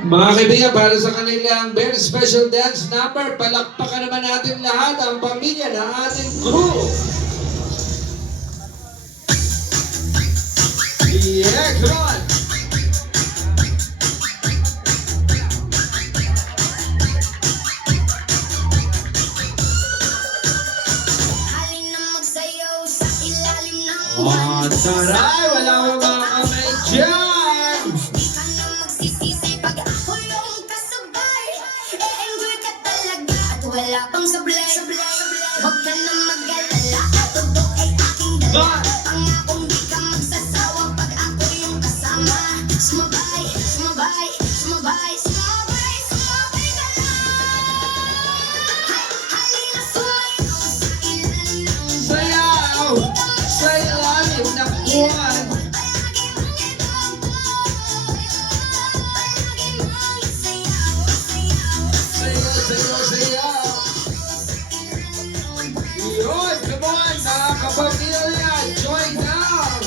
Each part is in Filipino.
Mga kaibigan, para sa kanilang very special dance number, palakpakan naman natin lahat ang pamilya ng ating crew. Yeah, come on! Oh, taray! Wala mo mga kamay dyan! Di ka na magsisisi pag ako yung kasabay. E-enjoy ka talaga at wala pang sablay. Huwag ka na mag-alala, todo ay aking dala. Pangakong di ka magsasawa pag ako yung kasama. Sumabay, sumabay, sumabay, sumabay, sumabay ka lang. Halina sumayaw sa ilalim ng Sayaw! Sa ilalim ng buwan! Sayaw, sayaw, sayaw! Yun! Come on, mga kapamilya! Join now!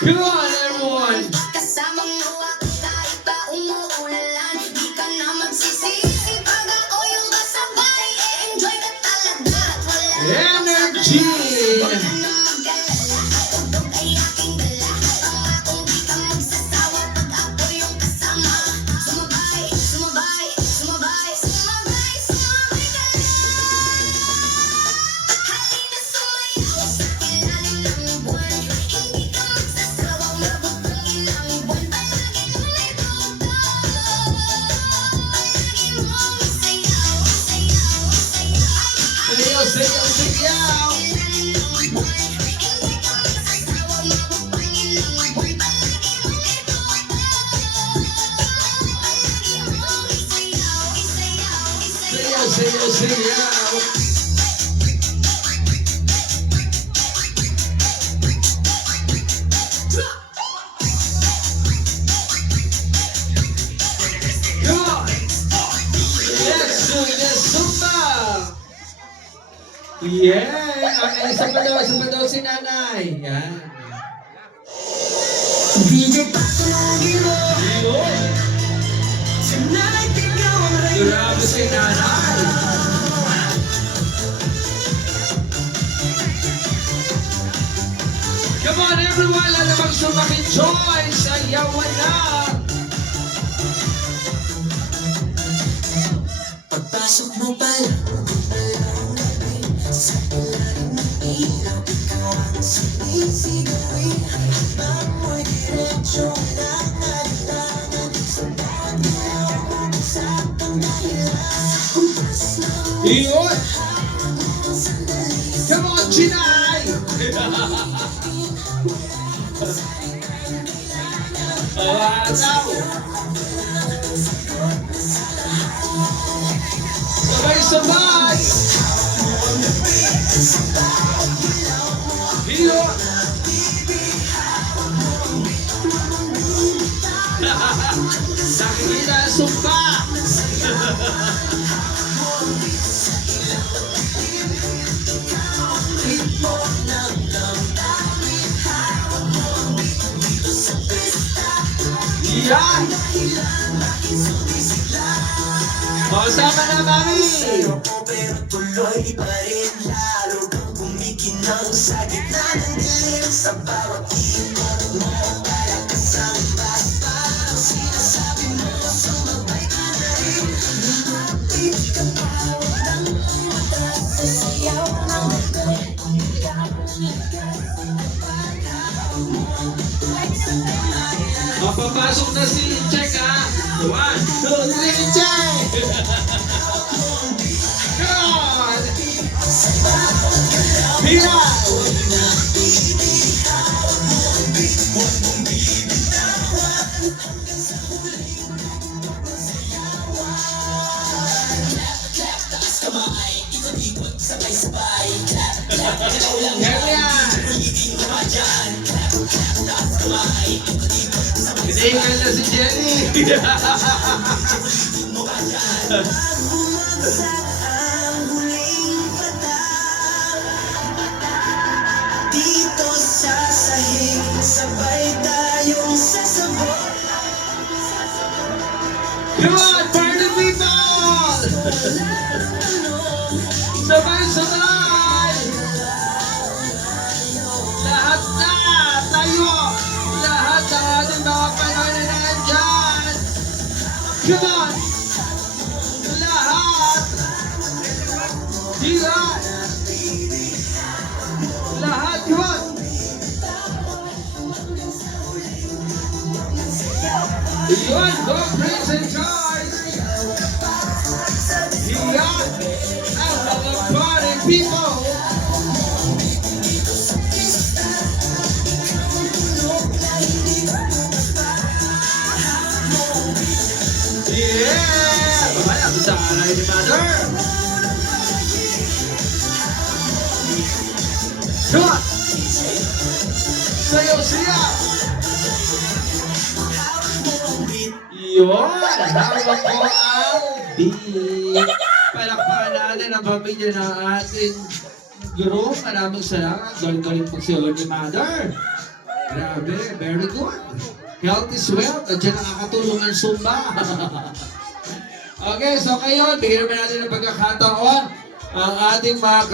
Come on, everyone! Kasamang huwag kahit pa umuulan. Di ka na magsisisi pag ako yung kasabay. E-enjoy ka talaga at wala Energy! Huwag ka na mag-alala, tugtog ay aking dala. Pangakong di ka magsasawa pag ako yung kasama. Sumabay, sumabay, sumabay, sumabay, sumabay ka lang. Halina sumayaw sa ilalim ng buwan. Hindi ka magsasawang mabot ng ilang buwan. Palagi mo may tuto. Palagi mong isayaw, isayaw, isayaw. Sayaw, sayaw, sayaw! Sayaw, sayaw, sayaw! Come on! Let's do this Zumba! Yeah! Isa pa daw si nanay. Yan. DJ patulungin mo. Yun! Tonight ikaw ang Grabe si nanay. Come on everyone! Lalabang sumakin-joy! Sayawan na! Pagpasok mo pala, sa ilalim ng ilaw, ikaw ang sinisigawin. Habang mo'y diretsyo ng alitangan, sa bawat ilaw, mag-usapang dahilan. Kumpas na Yun! ang sandali, Come on, Chinay! Wow! Sabay-sabay! Yun! Nakikita ang sumpa! Yan! Kasama na, mami! pero tuloy pa rin. Lalo kang kumikinang sa gitna ng dilim. Sa bawat ikot mo, para kasama. Parang sinasabi mo, sumabay ka na rin. Lumapit ka pa, huwag nang umatras. Sa sayaw ng mundo, ikaw ang likas. Mapapasok na si Check, ha? 1, 2, 3, Check! Come on! Pilay! Helian! Hinihingal na si Jenny! Dito sa sahig, sabay tayong sasabay. Come on, party people! Sabay-sabay! Lahat na tayo! Lahat ng ating mga Pinoy na nandyan! Come on! Lahat! Lahat! Lahat, come on! Yun, go Prince and Joyce! Yan! Ang mga party people! Yeah! Babay, ang taray ni Mother! Come on! Sayo siya! Yun! Hawak ko ang beat! Palakpakan natin ang pamilya ng ating group. Maraming salamat. Galing-galing pagsiyaw ni Mother. Grabe, very good. Health is wealth. At dyan nakakatulong ang Zumba. Okay, so kayo, bigyan naman natin ng pagkakataon ang ating mga